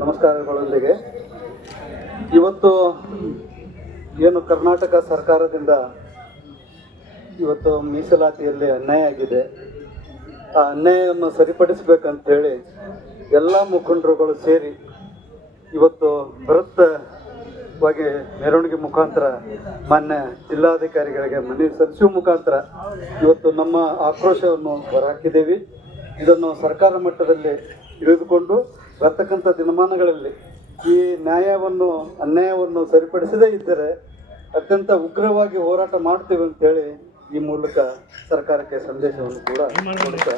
ನಮಸ್ಕಾರಗಳೊಂದಿಗೆ ಇವತ್ತು ಏನು ಕರ್ನಾಟಕ ಸರ್ಕಾರದಿಂದ ಇವತ್ತು ಮೀಸಲಾತಿಯಲ್ಲಿ ಅನ್ಯಾಯ ಆಗಿದೆ. ಆ ಅನ್ಯಾಯವನ್ನು ಸರಿಪಡಿಸಬೇಕಂತೇಳಿ ಎಲ್ಲ ಮುಖಂಡರುಗಳು ಸೇರಿ ಇವತ್ತು ಬೃಹತ್ವಾಗಿ ಮೆರವಣಿಗೆ ಮುಖಾಂತರ ಮಾನ್ಯ ಜಿಲ್ಲಾಧಿಕಾರಿಗಳಿಗೆ ಮನವಿ ಸಲ್ಲಿಸುವ ಮುಖಾಂತರ ಇವತ್ತು ನಮ್ಮ ಆಕ್ರೋಶವನ್ನು ಹೊರಹಾಕಿದ್ದೇವೆ. ಇದನ್ನು ಸರ್ಕಾರ ಮಟ್ಟದಲ್ಲಿ ತಿಳಿದುಕೊಂಡು ಬರ್ತಕ್ಕಂಥ ದಿನಮಾನಗಳಲ್ಲಿ ಈ ಅನ್ಯಾಯವನ್ನು ಸರಿಪಡಿಸದೇ ಇದ್ದರೆ ಅತ್ಯಂತ ಉಗ್ರವಾಗಿ ಹೋರಾಟ ಮಾಡ್ತೀವಿ ಅಂತೇಳಿ ಈ ಮೂಲಕ ಸರ್ಕಾರಕ್ಕೆ ಸಂದೇಶವನ್ನು ಕೂಡ ಕೊಡುತ್ತಾ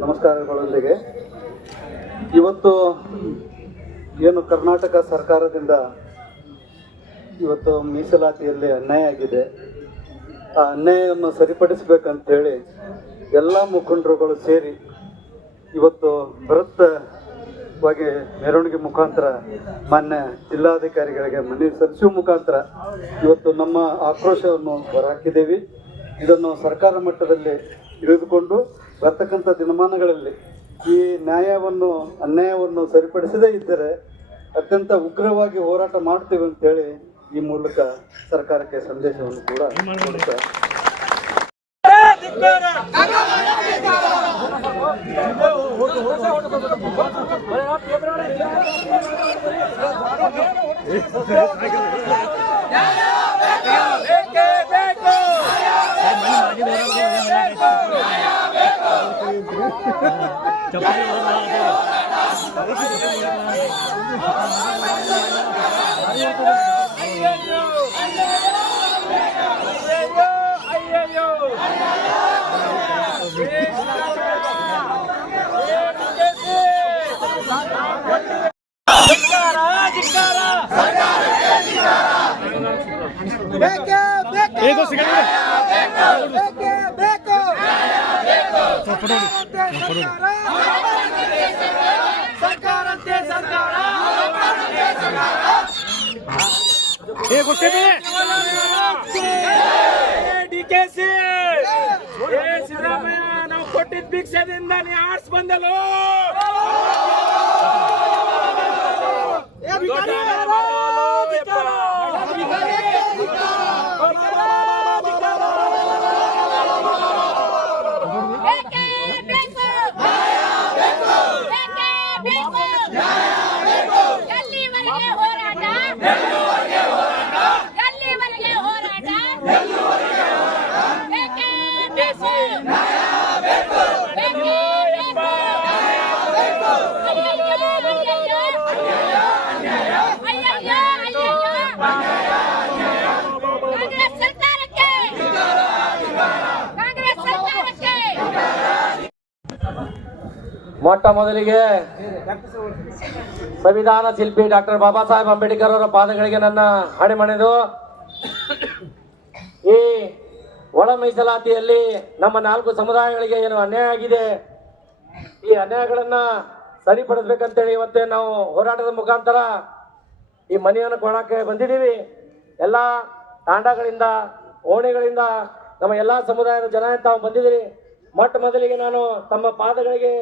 ನಮಸ್ಕಾರಗಳೊಂದಿಗೆ ಇವತ್ತು ಏನು ಕರ್ನಾಟಕ ಸರ್ಕಾರದಿಂದ ಇವತ್ತು ಮೀಸಲಾತಿಯಲ್ಲಿ ಅನ್ಯಾಯ ಆಗಿದೆ. ಆ ಅನ್ಯಾಯವನ್ನು ಸರಿಪಡಿಸಬೇಕಂತೇಳಿ ಎಲ್ಲ ಮುಖಂಡರುಗಳು ಸೇರಿ ಇವತ್ತು ಬೃಹತ್ವಾಗಿ ಮೆರವಣಿಗೆ ಮುಖಾಂತರ ಮಾನ್ಯ ಜಿಲ್ಲಾಧಿಕಾರಿಗಳಿಗೆ ಮನವಿ ಸಲ್ಲಿಸುವ ಮುಖಾಂತರ ಇವತ್ತು ನಮ್ಮ ಆಕ್ರೋಶವನ್ನು ಹೊರಹಾಕಿದ್ದೇವೆ. ಇದನ್ನು ಸರ್ಕಾರ ಮಟ್ಟದಲ್ಲಿ ತಿಳಿದುಕೊಂಡು ಬರ್ತಕ್ಕಂಥ ದಿನಮಾನಗಳಲ್ಲಿ ಈ ಅನ್ಯಾಯವನ್ನು ಸರಿಪಡಿಸದೇ ಇದ್ದರೆ ಅತ್ಯಂತ ಉಗ್ರವಾಗಿ ಹೋರಾಟ ಮಾಡ್ತೀವಿ ಅಂತೇಳಿ ಈ ಮೂಲಕ ಸರ್ಕಾರಕ್ಕೆ ಸಂದೇಶವನ್ನು ಕೂಡ ಕೊಡುತ್ತಾ ಡಿಕೆಸಿ ಸಿದ್ದರಾಮಯ್ಯ ನಾವು ಕೊಟ್ಟಿದ್ದ ಭಿಕ್ಷದಿಂದ ನೀ ಆರ್ಸ್ ಬಂದಲು ಮೊಟ್ಟ ಮೊದಲಿಗೆ ಸಂವಿಧಾನ ಶಿಲ್ಪಿ ಡಾಕ್ಟರ್ ಬಾಬಾ ಸಾಹೇಬ್ ಅಂಬೇಡ್ಕರ್ ಅವರ ಪಾದಗಳಿಗೆ ನನ್ನ ಹಣೆಮಣೆದು ಈ ಒಳ ಮೀಸಲಾತಿಯಲ್ಲಿ ನಮ್ಮ 4 ಸಮುದಾಯಗಳಿಗೆ ಏನು ಅನ್ಯಾಯ ಆಗಿದೆ, ಈ ಅನ್ಯಾಯಗಳನ್ನ ಸರಿಪಡಿಸ್ಬೇಕಂತೇಳಿ ಇವತ್ತೇ ನಾವು ಹೋರಾಟದ ಮುಖಾಂತರ ಈ ಮನೆಯನ್ನು ಕೊಡಕ್ಕೆ ಬಂದಿದ್ದೀವಿ. ಎಲ್ಲ ತಾಂಡಗಳಿಂದ ಓಣಿಗಳಿಂದ ನಮ್ಮ ಎಲ್ಲ ಸಮುದಾಯದ ಜನ ತಾವು ಬಂದಿದ್ದೀರಿ. ಮೊಟ್ಟ ಮೊದಲಿಗೆ ನಾನು ತಮ್ಮ ಪಾದಗಳಿಗೆ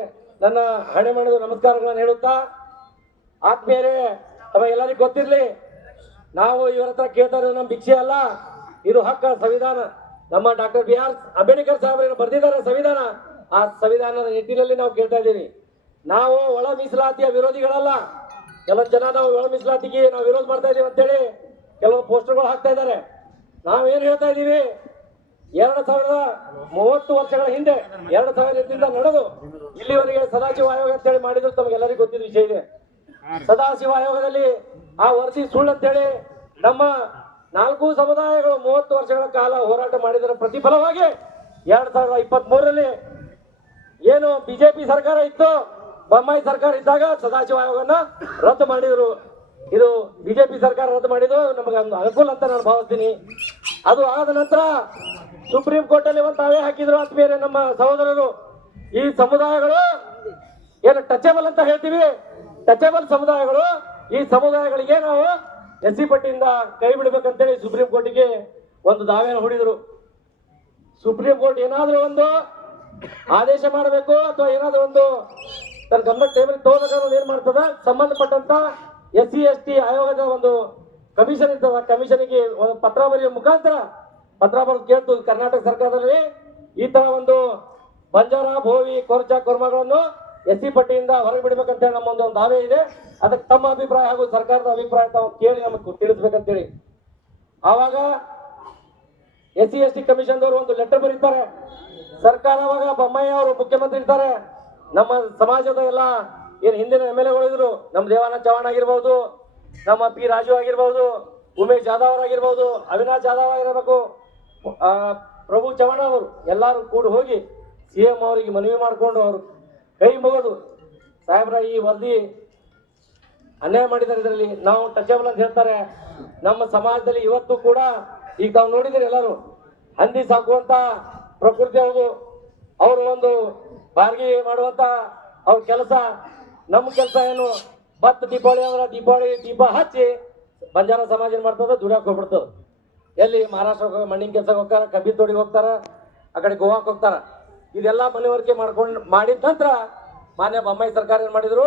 ನನ್ನ ಹಣೆಮಣೆದು ನಮಸ್ಕಾರಗಳನ್ನು ಹೇಳುತ್ತಾ, ಆತ್ಮೀಯರೇ, ತಮಗೆಲ್ಲರಿಗೂ ಗೊತ್ತಿರಲಿ, ನಾವು ಇವರ ಹತ್ರ ಕೇಳ್ತಾ ಇರೋದು ನಮ್ಮ ಭಿಕ್ಷೆ ಅಲ್ಲ, ಇದು ಹಕ್ಕ. ಸಂವಿಧಾನ ನಮ್ಮ ಡಾಕ್ಟರ್ BR ಅಂಬೇಡ್ಕರ್ ಸಾಹೇಬರು ಬರೆದಿದ್ದಾರೆ ಸಂವಿಧಾನ. ಆ ಸಂವಿಧಾನದ ನಿಟ್ಟಿನಲ್ಲಿ ನಾವು ಕೇಳ್ತಾ ಇದ್ದೀವಿ. ನಾವು ಒಳ ಮೀಸಲಾತಿಯ ವಿರೋಧಿಗಳಲ್ಲ. ಕೆಲವು ಜನ ನಾವು ಒಳ ಮೀಸಲಾತಿಗೆ ನಾವು ವಿರೋಧ ಮಾಡ್ತಾ ಇದೀವಿ ಅಂತೇಳಿ ಕೆಲವು ಪೋಸ್ಟರ್ಗಳು ಹಾಕ್ತಾ ಇದ್ದಾರೆ. ನಾವೇನು ಹೇಳ್ತಾ ಇದ್ದೀವಿ, 2030 ವರ್ಷಗಳ ಹಿಂದೆ 2000ದಿಂದ ನಡೆದು ಇಲ್ಲಿವರೆಗೆ ಸದಾಶಿವ ಆಯೋಗ ಅಂತೇಳಿ ಮಾಡಿದ್ರು ತಮಗೆಲ್ಲರಿಗೂ ಗೊತ್ತಿದ್ದ ವಿಷಯ ಇದೆ. ಸದಾಶಿವ ಆಯೋಗದಲ್ಲಿ ಆ ವರದಿ ಸುಳ್ಳು ಅಂತೇಳಿ ನಮ್ಮ 4 ಸಮುದಾಯಗಳು 30 ವರ್ಷಗಳ ಕಾಲ ಹೋರಾಟ ಮಾಡಿದರ ಪ್ರತಿಫಲವಾಗಿ 2023ರಲ್ಲಿ ಏನು ಬಿಜೆಪಿ ಸರ್ಕಾರ ಇತ್ತು, ಬೊಮ್ಮಾಯಿ ಸರ್ಕಾರ ಇದ್ದಾಗ ಸದಾಶಿವ ಆಯೋಗನ ರದ್ದು ಮಾಡಿದ್ರು. ಇದು ಬಿಜೆಪಿ ಸರ್ಕಾರ ರದ್ದು ಮಾಡಿದ್ದು ನಮಗೆ ಅನುಕೂಲ ಅಂತ ನಾನು ಭಾವಿಸ್ತೀನಿ. ಅದು ಆದ ನಂತರ ಸುಪ್ರೀಂ ಕೋರ್ಟ್ ಅಲ್ಲಿ ಒಂದು ತಾವೇ ಹಾಕಿದ್ರು ಆತ್ಮೀಯರೇ ನಮ್ಮ ಸಹೋದರರು, ಈ ಸಮುದಾಯಗಳು ಏನು ಟಚೇಬಲ್ ಅಂತ ಹೇಳ್ತೀವಿ, ಟಚೇಬಲ್ ಸಮುದಾಯಗಳು, ಈ ಸಮುದಾಯಗಳಿಗೆ ನಾವು SC ಪಟ್ಟಿಯಿಂದ ಕೈ ಬಿಡಬೇಕಂತೇಳಿ ಸುಪ್ರೀಂ ಕೋರ್ಟಿಗೆ ಒಂದು ದಾವೆಯನ್ನು ಹೂಡಿದ್ರು. ಸುಪ್ರೀಂ ಕೋರ್ಟ್ ಏನಾದ್ರೂ ಒಂದು ಆದೇಶ ಮಾಡಬೇಕು ಅಥವಾ ಏನಾದ್ರೂ ಒಂದು ತನ್ನ ಗಮನ ಟೇಬಲ್ ತಗೋಬೇಕನ್ನೋದು ಏನ್ ಮಾಡ್ತದ, ಸಂಬಂಧಪಟ್ಟಂತ SC ST ಆಯೋಗದ ಒಂದು ಕಮಿಷನ್ ಇರ್ತದ, ಕಮಿಷನ್ಗೆ ಒಂದು ಪತ್ರ ಬರೆಯುವ ಮುಖಾಂತರ ಪತ್ರ ಬರೆದು ಕೇಳ್ತು ಕರ್ನಾಟಕ ಸರ್ಕಾರದಲ್ಲಿ ಈ ತರ ಒಂದು ಬಂಜಾರ, ಭೋವಿ, ಕೊರ್ಚ, ಕೊರ್ಮಗಳನ್ನು SC ಪಟ್ಟಿಯಿಂದ ಹೊರಗೆ ಬಿಡ್ಬೇಕಂತ ಹೇಳಿ ನಮ್ಮ ಒಂದು ದಾವೆ ಇದೆ. ಅದಕ್ಕೆ ತಮ್ಮ ಅಭಿಪ್ರಾಯ ಹಾಗೂ ಸರ್ಕಾರದ ಅಭಿಪ್ರಾಯ ತಾವು ಕೇಳಿ ನಮಗೆ ತಿಳಿಸ್ಬೇಕಂತೇಳಿ ಆವಾಗ SC ST ಕಮಿಷನ್ದವರು ಒಂದು ಲೆಟರ್ ಬರೀತಾರೆ. ಸರ್ಕಾರ ಅವಾಗ ಬೊಮ್ಮಾಯಿ ಅವರು ಮುಖ್ಯಮಂತ್ರಿ ಇರ್ತಾರೆ, ನಮ್ಮ ಸಮಾಜದ ಎಲ್ಲ ಏನ್ ಹಿಂದಿನ MLA ಇದ್ರು, ನಮ್ಮ ದೇವಾನಂದ ಚವ್ಹಾಣ್ ಆಗಿರ್ಬೋದು, ನಮ್ಮ P ರಾಜು ಆಗಿರ್ಬೋದು, ಉಮೇಶ್ ಜಾಧವ್ ಅವರಾಗಿರ್ಬೋದು, ಅವಿನಾಶ್ ಜಾಧವ್ ಆಗಿರಬೇಕು, ಪ್ರಭು ಚವ್ಹಾಣ್ ಅವರು ಎಲ್ಲರೂ ಕೂಡ ಹೋಗಿ CM ಅವರಿಗೆ ಮನವಿ ಮಾಡಿಕೊಂಡು ಅವರು ಕೈ ಮುಗಿದು, ಸಾಹೇಬ್ರ ಈ ವರದಿ ಅನ್ಯಾಯ ಮಾಡಿದ್ದಾರೆ, ಇದರಲ್ಲಿ ನಾವು ಟಚೇಬಲ್ ಅಂತ ಹೇಳ್ತಾರೆ. ನಮ್ಮ ಸಮಾಜದಲ್ಲಿ ಇವತ್ತು ಕೂಡ ಈಗ ತಾವು ನೋಡಿದಿರಿ ಎಲ್ಲರೂ ಹಂದಿ ಸಾಕುವಂತ ಪ್ರಕೃತಿ ಅವರು ಒಂದು ಬಾರ್ಗಿ ಮಾಡುವಂತ ಅವ್ರ ಕೆಲಸ. ನಮ್ಮ ಕೆಲಸ ಏನು, ಭತ್ತ ದೀಪಾವಳಿ ಅಂದ್ರೆ ದೀಪಾವಳಿ ದೀಪ ಹಚ್ಚಿ ಬಂಜಾರ ಸಮಾಜ ಏನ್ ಮಾಡ್ತದ, ದುಡಿಯಾಕ್ ಹೋಗ್ಬಿಡ್ತದ. ಎಲ್ಲಿ ಮಹಾರಾಷ್ಟ್ರ ಮಣ್ಣಿನ ಕೆಲಸಕ್ಕೆ ಹೋಗ್ತಾರ, ಕಬ್ಬಿ ತೋಡಿಗೆ ಹೋಗ್ತಾರ, ಆ ಕಡೆ ಗೋವಾಕ್ ಹೋಗ್ತಾರ. ಇದೆಲ್ಲ ಮನವರಿಕೆ ಮಾಡಿದ ನಂತರ ಮಾನ್ಯ ಬೊಮ್ಮಾಯಿ ಸರ್ಕಾರ ಏನ್ ಮಾಡಿದ್ರು,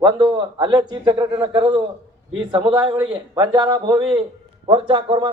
ಒಂದು ಅಲ್ಲೇ ಚೀಫ್ ಸೆಕ್ರೆಟರಿನ ಕರೆದು ಈ ಸಮುದಾಯಗಳಿಗೆ ಬಂಜಾರ, ಭೋವಿ, ಕೊರ್ಚ, ಕೊರ್ಮ